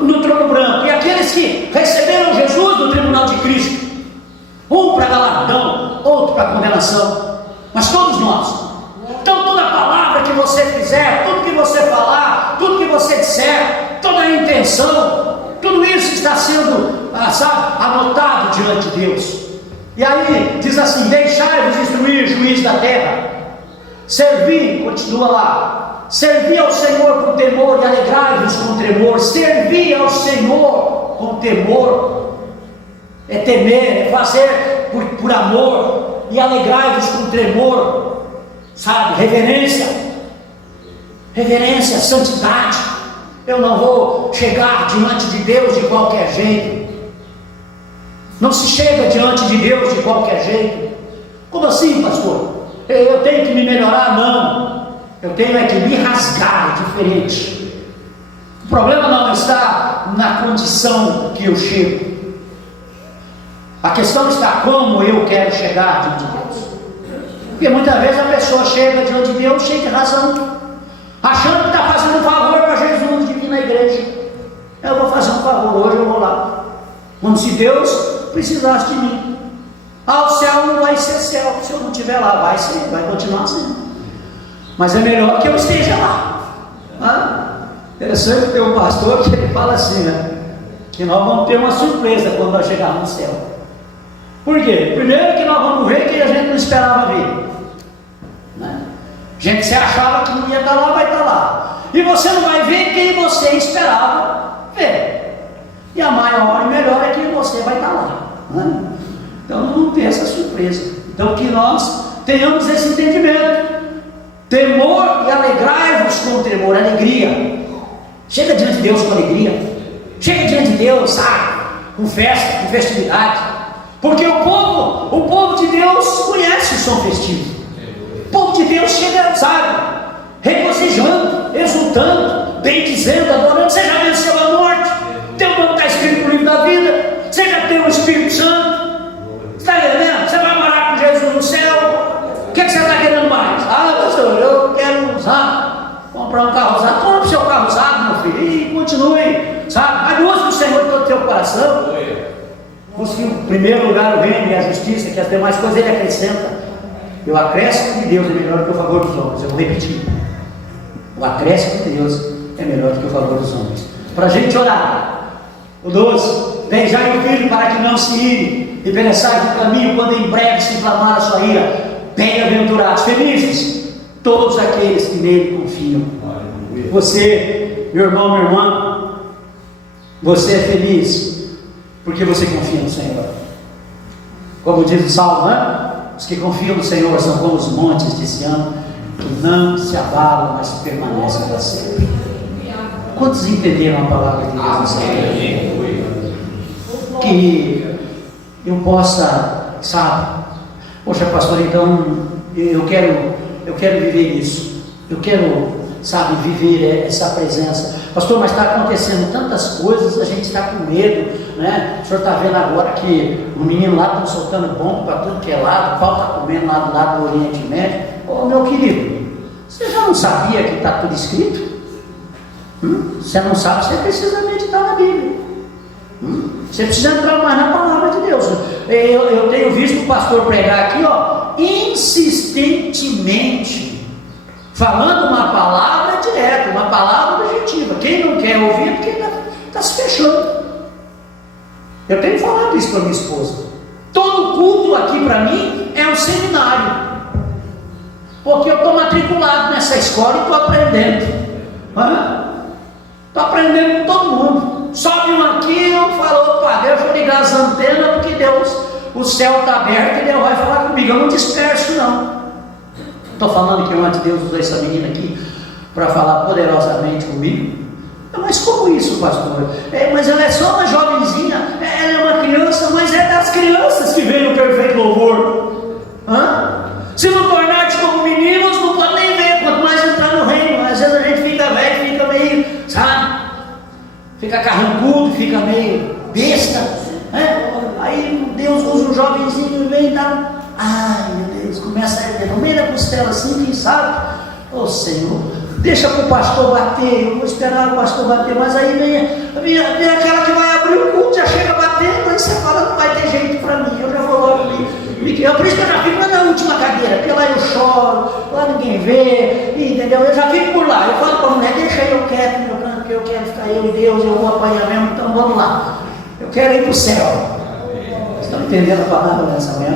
no trono branco, e aqueles que receberam Jesus no tribunal de Cristo, um para galardão, outro para condenação, mas todos nós. Então toda palavra que você fizer, tudo que você falar, tudo que você disser, toda a intenção, tudo isso está sendo, sabe, anotado diante de Deus. E aí diz assim: deixai-vos instruir, juiz da terra, servi, continua lá, servi ao Senhor com temor e alegrai-vos com tremor. Servi ao Senhor com temor é temer, é fazer por amor, e alegrai-vos com tremor, sabe, reverência, santidade. Eu não vou chegar diante de Deus de qualquer jeito. Não se chega diante de Deus de qualquer jeito. Como assim, pastor? Eu tenho que me melhorar? Não, eu tenho é que me rasgar, é diferente. O problema não está na condição que eu chego, a questão está como eu quero chegar diante de Deus. Porque muitas vezes a pessoa chega diante de Deus cheia de razão, achando que está fazendo um favor para Jesus de vir na igreja. Eu vou fazer um favor hoje, eu vou lá, como se Deus precisasse de mim. O céu não vai ser céu se eu não estiver lá. Vai ser, vai continuar sendo, mas é melhor que eu esteja lá. Interessante que tem um pastor que ele fala assim, né, que nós vamos ter uma surpresa quando nós chegarmos no céu. Por quê? Primeiro que nós vamos ver quem a gente não esperava ver, né? Gente, você achava que não ia estar lá, vai estar lá. E você não vai ver quem você esperava ver. E a maior e melhor é que você vai estar lá, né? Então não vamos ter essa surpresa. Então que nós tenhamos esse entendimento. Temor e alegrai-vos com temor, alegria. Chega diante de Deus com alegria. Chega diante de Deus, sabe, com festa, com festividade. Porque o povo de Deus conhece o som festivo. O povo de Deus chega, sabe, regozijando, exultando, bendizendo, adorando. Você já venceu a morte, teu nome está escrito no livro da vida, você já tem o Espírito Santo. Está entendendo? Você vai morar com Jesus no céu. O que você está querendo mais? Pastor, eu quero usar, comprar um carro usado. Compre o seu carro usado, meu filho, e continue, sabe, mas busque o Senhor de todo o teu coração. Busque em primeiro lugar o reino e a justiça, que as demais coisas Ele acrescenta. E o acréscimo de Deus é melhor do que o favor dos homens. Eu vou repetir: o acréscimo de Deus é melhor do que o favor dos homens. Para a gente orar, o 12: beijai o filho para que não se ire, e pereçais no caminho quando em breve se inflamar a sua ira. Bem-aventurados, felizes todos aqueles que nele confiam. Você, meu irmão, minha irmã, você é feliz porque você confia no Senhor. Como diz o Salmo, né? Os que confiam no Senhor são como os montes de Sião, que não se abalam, mas permanecem para sempre. Quantos entenderam a palavra de Deus nessa noite? Que eu possa, sabe, Poxa, pastor, então eu quero viver isso. Eu quero, sabe, viver essa presença. Pastor, mas está acontecendo tantas coisas, a gente está com medo, né? O senhor está vendo agora que o menino lá está soltando bomba para tudo que é lado, o pau está comendo lá do lado do Oriente Médio. Ô meu querido, você já não sabia que está tudo escrito? Você não sabe, você precisa meditar na Bíblia. Você precisa entrar mais na palavra de Deus. Eu tenho visto o pastor pregar aqui, ó, insistentemente, falando uma palavra direta, uma palavra objetiva. Quem não quer ouvir é porque está se fechando. Eu tenho falado isso para minha esposa. Todo culto aqui para mim é um seminário, porque eu estou matriculado nessa escola e estou aprendendo. Estou aprendendo com todo mundo. Sobe um aqui, eu falo, opa, Deus, vou ligar as antenas, porque Deus, o céu está aberto e Deus vai falar comigo. Eu não disperso, não. Estou falando que ontem Deus usou essa menina aqui para falar poderosamente comigo. Mas como isso, pastor? Mas ela é só uma jovenzinha, ela é uma criança, mas é das crianças que vem no perfeito louvor. Se não tornar-te como meninos, não pode nem ver, quanto mais entrar no reino. Às vezes a gente fica velho, fica meio, sabe? Fica carrancudo, fica meio besta, né? Aí Deus usa um jovenzinho e vem e dá, ai meu Deus, começa a erguer no meio da costela assim, quem sabe? Ô Senhor, deixa para o pastor bater, eu vou esperar o pastor bater, mas aí vem aquela que vai abrir o culto, já chega batendo, aí você fala, não vai ter jeito para mim, eu já vou logo ali. Por isso que eu já fico na última cadeira, porque lá eu choro, lá ninguém vê, entendeu? Eu já fico por lá, eu falo para a mulher, deixa eu quieto, meu canto, que eu quero ficar eu e Deus, eu vou apanhar mesmo, então vamos lá. Eu quero ir para o céu. Vocês estão entendendo a palavra nessa manhã?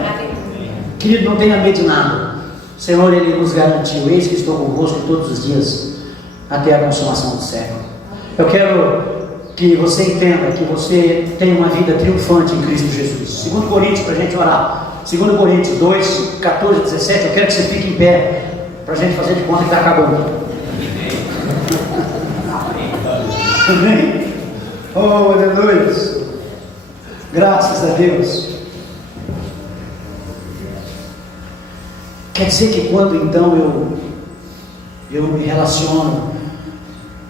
Querido, não tenha medo de nada. O Senhor, Ele nos garantiu, eis que estou convosco todos os dias, até a consumação do século. Eu quero que você entenda que você tem uma vida triunfante em Cristo Jesus. 2 Coríntios, para a gente orar. 2 Coríntios 2, 14, 17, eu quero que você fique em pé, para a gente fazer de conta que está acabando. Amém? Oh, aleluia! Graças a Deus. Quer dizer que quando então eu me relaciono,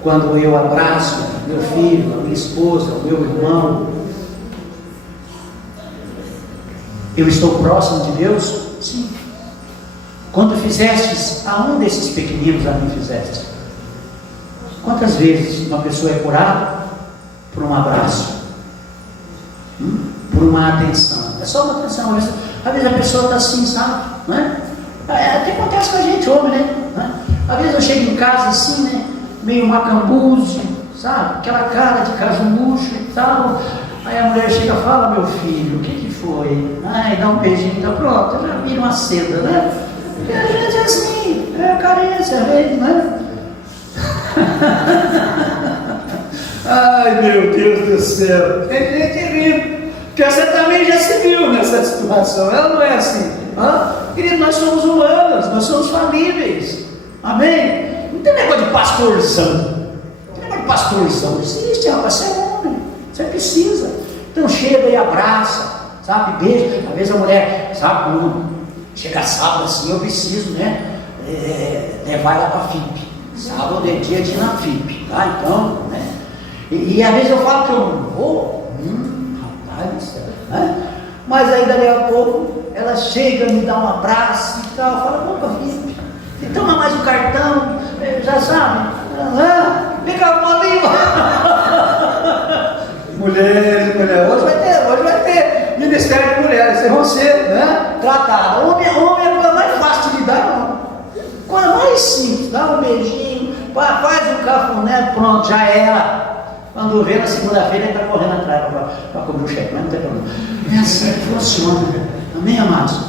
quando eu abraço meu filho, a minha esposa, o meu irmão, eu estou próximo de Deus? Sim. Quando fizestes a um desses pequeninos, a mim fizeste. Quantas vezes uma pessoa é curada por um abraço, por uma atenção? É só uma atenção. Às vezes a pessoa está assim, sabe? Não é? Até acontece com a gente, homem, né? Às vezes eu chego em casa assim, né? Meio macambuzo, sabe? Aquela cara de casumucho e tal. Aí a mulher chega e fala, meu filho, o que foi? Ai, dá um beijinho, tá pronto, já vira uma seda, né? E às vezes é assim, é carência, às vezes, né? Ai, meu Deus do céu, tem gente rindo, porque você também já se viu nessa situação, ela não é assim. Querido, nós somos humanos, nós somos falíveis, amém? Não tem negócio de pastorzão, não tem negócio de pastorzão, existe, rapaz, você é homem, você precisa, então chega e abraça, sabe, beija. Às vezes a mulher, sabe, quando chega sábado assim, eu preciso, né, levar ela para a FIP, sábado é dia de ir na FIP, tá, então, né, e às vezes eu falo que eu não vou, rapaz do céu, né, mas aí dali a pouco, ela chega, me dá um abraço e tal, fala, vamos para a FIP, e toma mais um cartão, já sabe, vem cá, bolinho. Mulheres, hoje vai ter Ministério de Mulheres, vocês vão ser, né, tratadas. Homem é a coisa mais fácil de lidar, não. Coisa mais simples, dá um beijinho, faz um cafuné, pronto, já era. Quando vê na segunda-feira, ele está correndo atrás para cobrir o cheque, mas não tem problema. É assim que funciona, amém, amados?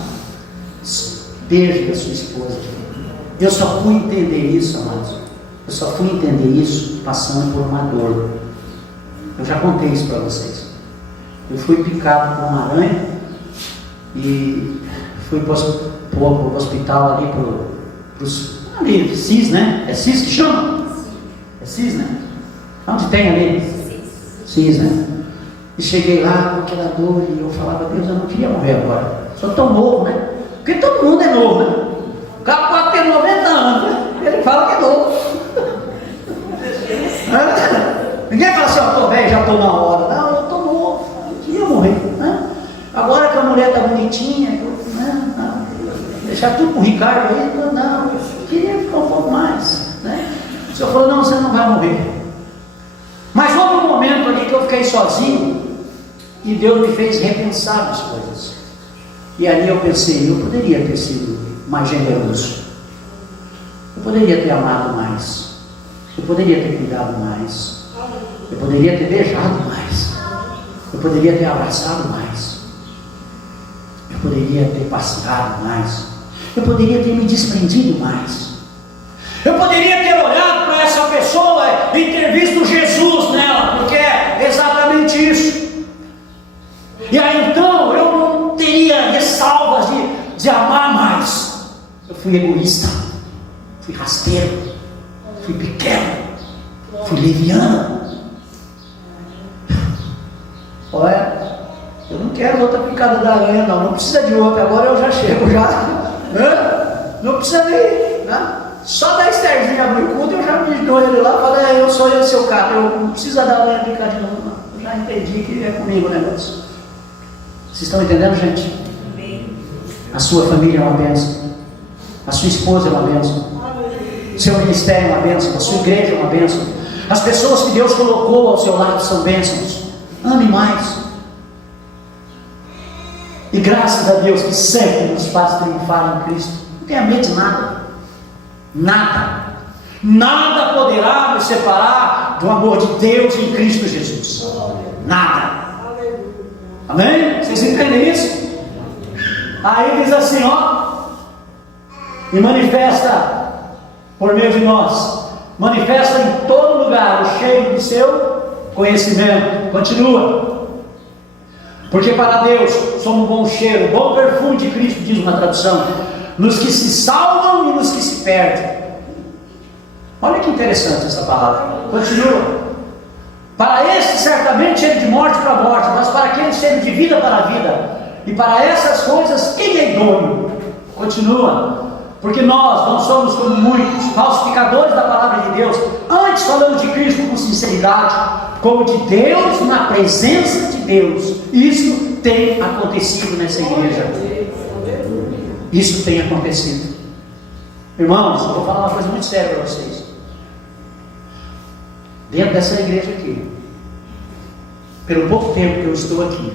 Beijo da sua esposa. Eu só fui entender isso, amados. Eu só fui entender isso passando por uma dor. Eu já contei isso para vocês. Eu fui picado por uma aranha e fui para o hospital ali, ali, CIS, né? É CIS que chama? É CIS, né? Onde tem ali? CIS, né? E cheguei lá com aquela dor e eu falava, Deus, eu não queria morrer agora. Sou tão novo, né? Porque todo mundo é novo, né? O cara pode ter 90 anos, né? Ele fala que é novo. Ninguém fala assim, ó, tô velho, já estou na hora. Não, eu estou novo, eu queria morrer. Né? Agora que a mulher está bonitinha, não, deixar tudo com o Ricardo aí, não, eu queria ficar um pouco mais. Né? O Senhor falou, não, você não vai morrer. Mas houve um momento ali que eu fiquei sozinho e Deus me fez repensar as coisas. E ali eu pensei, eu poderia ter sido mais generoso. Eu poderia ter amado mais. Eu poderia ter cuidado mais. Eu poderia ter beijado mais. Eu poderia ter abraçado mais. Eu poderia ter passeado mais. Eu poderia ter me desprendido mais. Eu poderia ter olhado para essa pessoa e ter visto Jesus nela, porque é exatamente isso. E aí então eu não teria ressalvas de amar mais. Eu fui egoísta, fui rasteiro, fui pequeno, fui leviano. Olha, eu não quero outra picada da aranha, não precisa de outra, agora eu já chego já. Não precisa nem, né? Só da Estherzinha abrir o culto, eu já me dou ele lá e falei, eu sou eu seu cara, eu não preciso da aranha picar de novo, não. Eu já entendi que é comigo o negócio. Vocês estão entendendo, gente? A sua família é uma bênção, a sua esposa é uma bênção, seu ministério é uma bênção, a sua igreja é uma bênção, as pessoas que Deus colocou ao seu lado são bênçãos. Ame mais. E graças a Deus que sempre nos faz triunfar em Cristo. Não tenha medo de nada. Nada. Nada poderá nos separar do amor de Deus em Cristo Jesus. Nada. Amém? Vocês entendem isso? Aí diz assim, ó. E manifesta por meio de nós. Manifesta em todo lugar o cheiro do seu conhecimento. Continua. Porque para Deus somos um bom cheiro, bom perfume de Cristo, diz uma tradução, nos que se salvam e nos que se perdem. Olha que interessante essa palavra. Continua. Para este certamente cheiro de morte para a morte, mas para aquele cheiro de vida para a vida. E para essas coisas quem é idôneo? Continua. Porque nós não somos como muitos falsificadores da palavra de Deus, antes falamos de Cristo com sinceridade, como de Deus, na presença de Deus. Isso tem acontecido nessa igreja. Isso tem acontecido. Irmãos, eu vou falar uma coisa muito séria para vocês. Dentro dessa igreja aqui, pelo pouco tempo que eu estou aqui,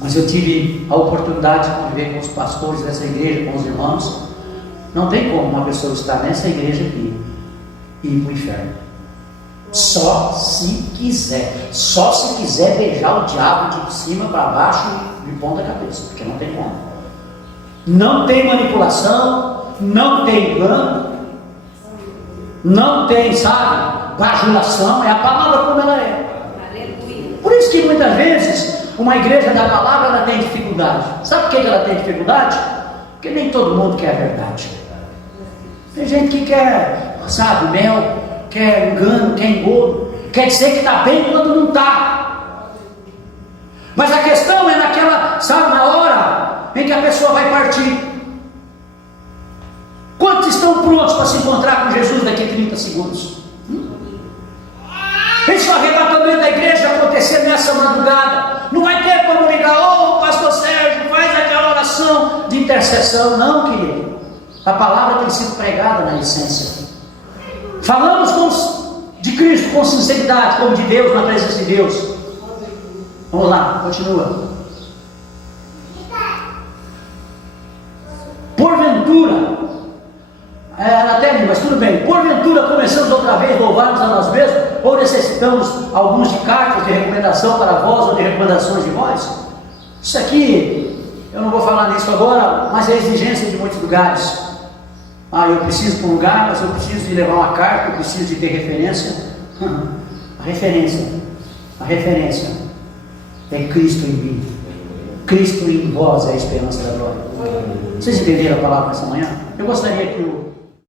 mas eu tive a oportunidade de conviver com os pastores dessa igreja, com os irmãos. Não tem como uma pessoa estar nessa igreja aqui e ir para o inferno. Só se quiser. Só se quiser beijar o diabo de cima para baixo de ponta cabeça. Porque não tem como. Não tem manipulação. Não tem engano. Não tem, sabe, bajulação. É a palavra como ela é. Por isso que muitas vezes uma igreja da palavra ela tem dificuldade. Sabe por que ela tem dificuldade? Porque nem todo mundo quer a verdade. Tem gente que quer, sabe, mel, quer engano, quer engodo, quer dizer que está bem quando não está. Mas a questão é naquela, sabe, na hora em que a pessoa vai partir. Quantos estão prontos para se encontrar com Jesus daqui a 30 segundos? Esse é o arrebatamento da igreja acontecer nessa madrugada. Não vai ter como ligar, ô pastor Sérgio, faz aquela oração de intercessão. Não, querido. A palavra tem sido pregada na essência. Falamos de Cristo com sinceridade, como de Deus, na presença de Deus. Vamos lá, continua. Porventura, até mas tudo bem. Porventura começamos outra vez a louvar-nos a nós mesmos, ou necessitamos alguns de cartas de recomendação para vós, ou de recomendações de vós? Isso aqui, eu não vou falar nisso agora, mas é exigência de muitos lugares. Eu preciso para um lugar, mas eu preciso de levar uma carta, eu preciso de ter referência. A referência é Cristo em mim. Cristo em vós é a esperança da glória. Vocês entenderam a palavra essa manhã? Eu gostaria que